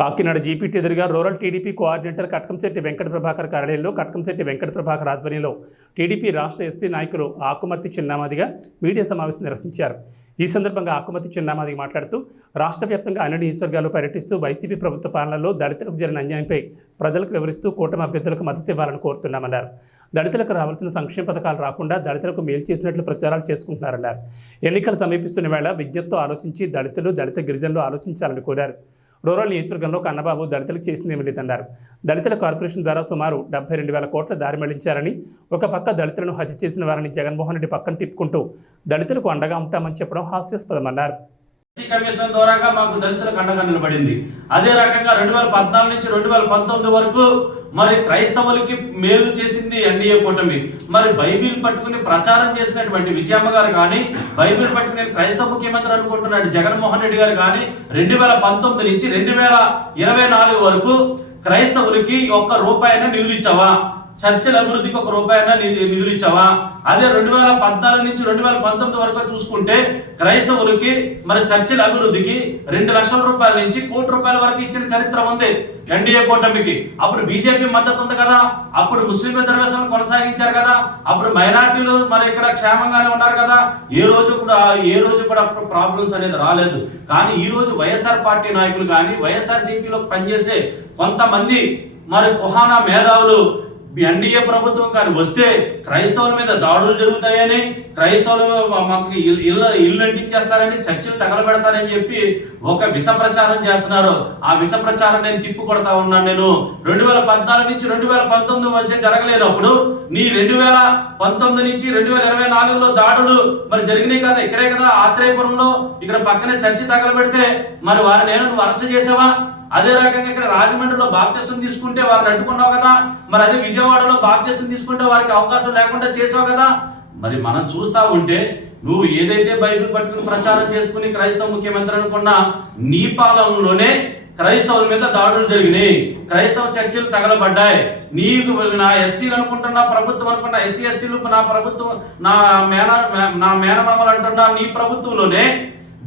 Kakinada GPT ఎదురుగా rural TDP coordinator Katkamsetti Venkata Prabhakar కార్యాలయంలో కట్కంశెట్టి వెంకట ప్రభాకర్ ఆధ్వర్యంలో టీడీపీ రాష్ట్ర ఎస్సీ నాయకులు ఆకుమతి చిన్నామాదిగా మీడియా సమావేశం నిర్వహించారు ఈ సందర్భంగా ఆకుమతి చిన్నామాదిగా మాట్లాడుతూ రాష్ట్ర వ్యాప్తంగా అన్ని నియోజకవర్గాలు పర్యటిస్తూ వైసీపీ ప్రభుత్వ పాలనలో దళితులకు జరిగిన అన్యాయంపై ప్రజలకు వివరిస్తూ కూటమి అభ్యర్థులకు మద్దతు ఇవ్వాలని కోరుతున్నామన్నారు దళితులకు రావాల్సిన సంక్షేమ పథకాలు రాకుండా దళితులకు మేలు చేసినట్లు ప్రచారాలు చేసుకుంటున్నారన్నారు ఎన్నికలు సమీపిస్తున్న వేళ విజ్ఞప్తితో ఆలోచించి దళితులు దళిత గిరిజనులు ఆలోచించాలని కోరారు రూరల్ నియోజకవర్గంలో కన్నబాబు దళితులకు చేసిందేమీ లేదన్నారు దళితుల కార్పొరేషన్ ద్వారా సుమారు డెబ్బై రెండు వేల కోట్ల దారి మళ్లించారని ఒక పక్క దళితులను హత్య చేసిన వారిని జగన్మోహన్ రెడ్డి పక్కన తిప్పుకుంటూ దళితులకు అండగా ఉంటామని చెప్పడం హాస్యాస్పదమన్నారు ఎస్సీ కమిషన్ ద్వారా మాకు దళితులకు అండగా నిలబడింది అదే రకంగా రెండు వేల పద్నాలుగు నుంచి రెండు వేల పంతొమ్మిది వరకు మరి క్రైస్తవులకి మేలు చేసింది ఎన్డీఏ కూటమి మరి బైబిల్ పట్టుకుని ప్రచారం చేసినటువంటి విజయమ్మ గారు కానీ బైబిల్ పట్టుకుని క్రైస్తవ ముఖ్యమంత్రి అనుకుంటున్నాడు జగన్మోహన్ రెడ్డి గారు కానీ రెండు వేల పంతొమ్మిది నుంచి రెండు వేల ఇరవై నాలుగు వరకు క్రైస్తవులకి ఒక్క రూపాయిన నిధులు ఇచ్చావా చర్చల అభివృద్ధికి ఒక రూపాయన నిధులు ఇచ్చావా అదే రెండు వేల పద్నాలుగు నుంచి రెండు వేల పంతొమ్మిది వరకు చూసుకుంటే క్రైస్తవులకి మరి చర్చల అభివృద్ధికి రెండు లక్షల రూపాయల నుంచి కోటి రూపాయల వరకు ఇచ్చిన చరిత్ర ఉంది ఎన్డీఏ కూటమికి అప్పుడు బీజేపీ మద్దతు ఉంది కదా అప్పుడు ముస్లిం రిజర్వేషన్ కొనసాగించారు కదా అప్పుడు మైనార్టీలు మరి ఇక్కడ క్షేమంగానే ఉన్నారు కదా ఏ రోజు కూడా ఏ రోజు కూడా అప్పుడు ప్రాబ్లమ్స్ అనేది రాలేదు కానీ ఈ రోజు వైఎస్ఆర్ పార్టీ నాయకులు కానీ వైఎస్ఆర్ సిపిలో పనిచేసే కొంతమంది మరి కుహానా మేధావులు మీ ఎన్డీఏ ప్రభుత్వం కానీ వస్తే క్రైస్తవుల మీద దాడులు జరుగుతాయని క్రైస్తవులు మాకు ఇల్లు ఇల్లు అంటించేస్తారని చర్చలు తగలబెడతారని చెప్పి ఒక విష ప్రచారం చేస్తున్నారు ఆ విష ప్రచారం నేను తిప్పు కొడతా ఉన్నాను నేను రెండు వేల పద్నాలుగు నుంచి రెండు వేల పంతొమ్మిది మధ్య జరగలేనప్పుడు నీ రెండు వేల పంతొమ్మిది నుంచి రెండు వేల ఇరవై నాలుగులో దాడులు మరి జరిగినాయి కదా ఇక్కడే కదా ఆత్రేయపురంలో ఇక్కడ పక్కనే చర్చి తగలబెడితే మరి వారిని నేను నువ్వు అరెస్ట్ చేసావా అదే రకంగా ఇక్కడ రాజమండ్రిలో బాప్తిసం తీసుకుంటే వారిని అడ్డుకున్నావు కదా మరి అదే విజయవాడలో బాప్తిసం తీసుకుంటే వారికి అవకాశం లేకుండా చేసావు కదా మరి మనం చూస్తా ఉంటే నువ్వు ఏదైతే బైబిల్ పట్టుకుని ప్రచారం చేసుకుని క్రైస్తవ ముఖ్యమంత్రి అనుకున్నా నీ పాలనలోనే క్రైస్తవుల మీద దాడులు జరిగినాయి క్రైస్తవ చర్చిలు తగలబడ్డాయి నీకు నా ఎస్సీలు అనుకుంటున్నా ప్రభుత్వం అనుకున్న ఎస్సీ ఎస్టీలు నా ప్రభుత్వం నా మేన నా మేనమామలు అంటున్నా నీ ప్రభుత్వంలోనే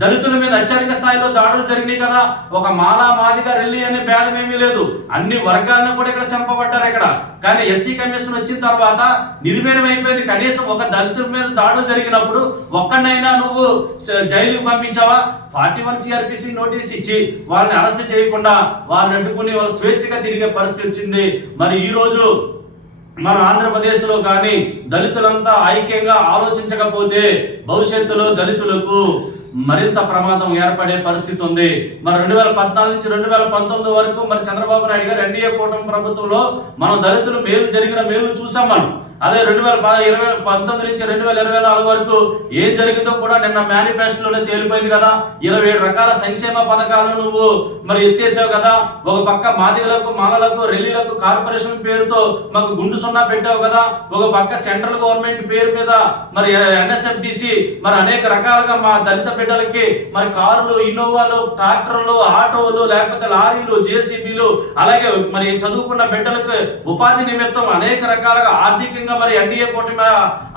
దళితుల మీద అత్యధిక స్థాయిలో దాడులు జరిగినాయి కదా ఒక మాలా మాదిగా రెల్లి అనే భేదం ఏమీ లేదు అన్ని వర్గాలను కూడా ఇక్కడ చంపబడ్డారు ఇక్కడ కానీ ఎస్సీ కమిషన్ వచ్చిన తర్వాత నిర్వీర్యం అయిపోయింది కనీసం ఒక దళితుల మీద దాడులు జరిగినప్పుడు ఒక్కడైనా నువ్వు జైలుకి పంపించావా ఫార్టీ వన్ సిఆర్పిసి నోటీస్ ఇచ్చి వాళ్ళని అరెస్ట్ చేయకుండా వాళ్ళని అడ్డుకుని వాళ్ళు స్వేచ్ఛగా తిరిగే పరిస్థితి వచ్చింది మరి ఈరోజు మన ఆంధ్రప్రదేశ్లో కానీ దళితులంతా ఐక్యంగా ఆలోచించకపోతే భవిష్యత్తులో దళితులకు మరింత ప్రమాదం ఏర్పడే పరిస్థితి ఉంది మరి రెండు వేల పద్నాలుగు నుంచి రెండు వేల పంతొమ్మిది వరకు మరి చంద్రబాబు నాయుడు గారు ఎన్డీఏ కూటమి ప్రభుత్వంలో మనం దళితులు మేలు జరిగిన మేలు చూసాం మనం అదే రెండు వేల ఇరవై పంతొమ్మిది నుంచి రెండు వేల ఇరవై నాలుగు వరకు ఏం జరిగిందో కూడా నిన్న మేనిఫెస్టోలోనే తేలిపోయింది కదా ఇరవై ఏడు రకాల సంక్షేమ పథకాలు నువ్వు మరి ఎత్తేసావు కదా ఒక పక్క మాదిగలకు మాలలకు రెల్లీలకు కార్పొరేషన్ పేరుతో మాకు గుండు సున్నా పెట్టావు కదా ఒక పక్క సెంట్రల్ గవర్నమెంట్ పేరు మీద మరి ఎన్ఎస్ఎఫ్డిసి మరి అనేక రకాలుగా మా దళిత బిడ్డలకి మరి కారులు ఇన్నోవాలు ట్రాక్టర్లు ఆటోలు లేకపోతే లారీలు జేసీబీలు అలాగే మరి చదువుకున్న బిడ్డలకు ఉపాధి నిమిత్తం అనేక రకాలుగా ఆర్థికంగా ముఖ్యంగా మరి ఎన్డీఏ కూటమి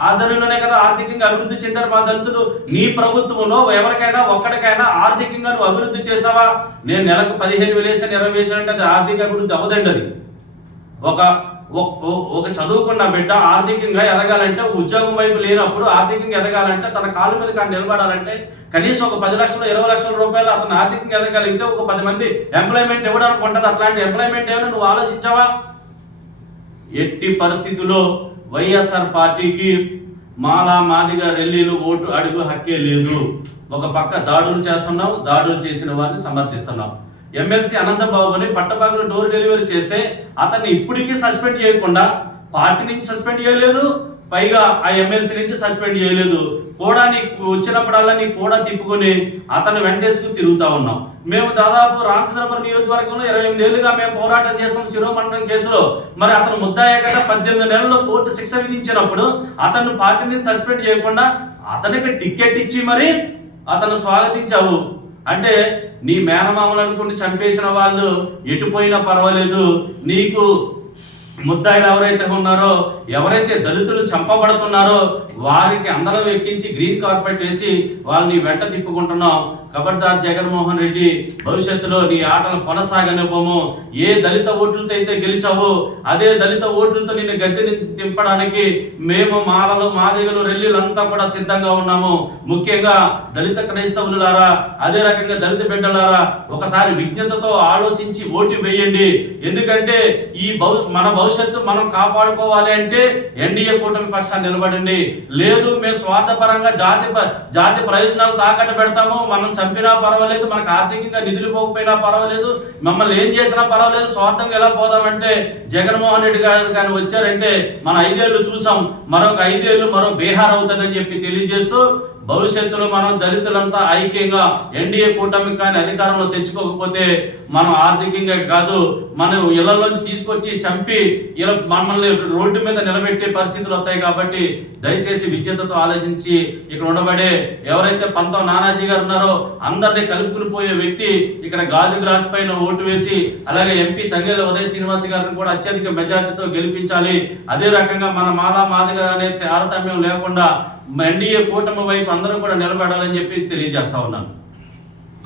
ఆధ్వర్యంలోనే కదా ఆర్థికంగా అభివృద్ధి చెందారు మా దళితులు నీ ప్రభుత్వంలో ఎవరికైనా ఒక్కడికైనా ఆర్థికంగా నువ్వు అభివృద్ధి చేసావా నేను నెలకు పదిహేను వేలు వేసాను ఇరవై వేసానంటే అది ఆర్థిక అభివృద్ధి అవ్వదండి అది ఒక ఒక చదువుకున్న బిడ్డ ఆర్థికంగా ఎదగాలంటే ఉద్యోగం వైపు లేనప్పుడు ఆర్థికంగా ఎదగాలంటే తన కాళ్ళ మీద కానీ నిలబడాలంటే కనీసం ఒక పది లక్షల ఇరవై లక్షల రూపాయలు అతను ఆర్థికంగా ఎదగలిగితే ఒక పది మంది ఎంప్లాయ్మెంట్ ఇవ్వడానికి ఉంటుంది అట్లాంటి ఎంప్లాయ్మెంట్ ఏమైనా నువ్వు ఆలోచించావా ఎట్టి పరిస్థితుల్లో వైఎస్ఆర్ పార్టీకి మాలా మాదిగా రెల్లీలు ఓటు అడుగు హక్కే లేదు ఒక పక్క దాడులు చేస్తున్నాం దాడులు చేసిన వారిని సమర్థిస్తున్నాం ఎమ్మెల్సీ అనంతబాబుని పట్టభాగులు డోర్ డెలివరీ చేస్తే అతన్ని ఇప్పటికీ సస్పెండ్ చేయకుండా పార్టీ నుంచి సస్పెండ్ చేయలేదు పైగా ఆ ఎమ్మెల్సీ నుంచి సస్పెండ్ చేయలేదు కూడా నీకు వచ్చినప్పుడల్లా నీ కూడా తిప్పుకొని అతను వెంటేసుకుని తిరుగుతూ ఉన్నాం మేము దాదాపు రామచంద్రపురం నియోజకవర్గంలో ఇరవై ఎనిమిది ఏళ్ళుగా మేము పోరాటం చేసాం శిరోమండలం కేసులో మరి అతను ముద్దాయే కదా పద్దెనిమిది నెలల్లో కోర్టు శిక్ష విధించినప్పుడు అతను పార్టీని సస్పెండ్ చేయకుండా అతనికి టికెట్ ఇచ్చి మరి అతను స్వాగతించావు అంటే నీ మేనమామలు అనుకుని చంపేసిన వాళ్ళు ఎటుపోయినా పర్వాలేదు నీకు ముద్దాయిలు ఎవరైతే ఉన్నారో ఎవరైతే దళితులు చంపబడుతున్నారో వారికి అందరం ఎక్కించి గ్రీన్ కార్పెట్ వేసి వాళ్ళని వెంట తిప్పుకుంటున్నాం కబడ్దార్ జగన్మోహన్ రెడ్డి భవిష్యత్తులో నీ ఆటలు కొనసాగనివ్వము ఏ దళిత ఓట్లతో అయితే గెలిచావో అదే దళిత ఓట్లతో నిన్ను గద్దెని దింపడానికి మేము మాలలు మాదిగలు రెల్లిలంతా కూడా సిద్ధంగా ఉన్నాము ముఖ్యంగా దళిత క్రైస్తవులారా అదే రకంగా దళిత బిడ్డలారా ఒకసారి విజ్ఞతతో ఆలోచించి ఓటు వేయండి ఎందుకంటే ఈ భవి మన భవిష్యత్తు మనం కాపాడుకోవాలి అంటే ఎన్డీఏ కూటమి పక్షాన్ని నిలబడండి లేదు మేము స్వార్థపరంగా జాతి జాతి ప్రయోజనాలు తాకట్టు పెడతాము మనం చంపినా పర్వాలేదు మనకు ఆర్థికంగా నిధులు పోకపోయినా పర్వాలేదు మమ్మల్ని ఏం చేసినా పర్వాలేదు స్వార్థంగా ఎలా పోదామంటే జగన్మోహన్ రెడ్డి గారు కానీ వచ్చారంటే మన ఐదేళ్ళు చూసాం మరొక ఐదేళ్లు మరో బీహార్ అవుతుందని చెప్పి తెలియజేస్తూ భవిష్యత్తులో మనం దళితులంతా ఐక్యంగా ఎన్డీఏ కూటమి కానీ అధికారంలో తెచ్చుకోకపోతే మనం ఆర్థికంగా కాదు మనం ఇళ్లలోంచి తీసుకొచ్చి చంపి ఇలా మమ్మల్ని రోడ్డు మీద నిలబెట్టే పరిస్థితులు వస్తాయి కాబట్టి దయచేసి విద్యతతో ఆలోచించి ఇక్కడ ఉండబడే ఎవరైతే పంతం నానాజీ గారు ఉన్నారో అందరినీ కలుపుకుని పోయే వ్యక్తి ఇక్కడ గాజు గ్రాస్ పైన ఓటు వేసి అలాగే ఎంపీ తంగేల ఉదయ శ్రీనివాస్ గారిని కూడా అత్యధిక మెజార్టీతో గెలిపించాలి అదే రకంగా మన మాలా మాదిగా అనే తారతమ్యం లేకుండా ఎన్డీఏ కూటమి వైపు అందరూ కూడా నిలబడాలని చెప్పి తెలియజేస్తా ఉన్నాను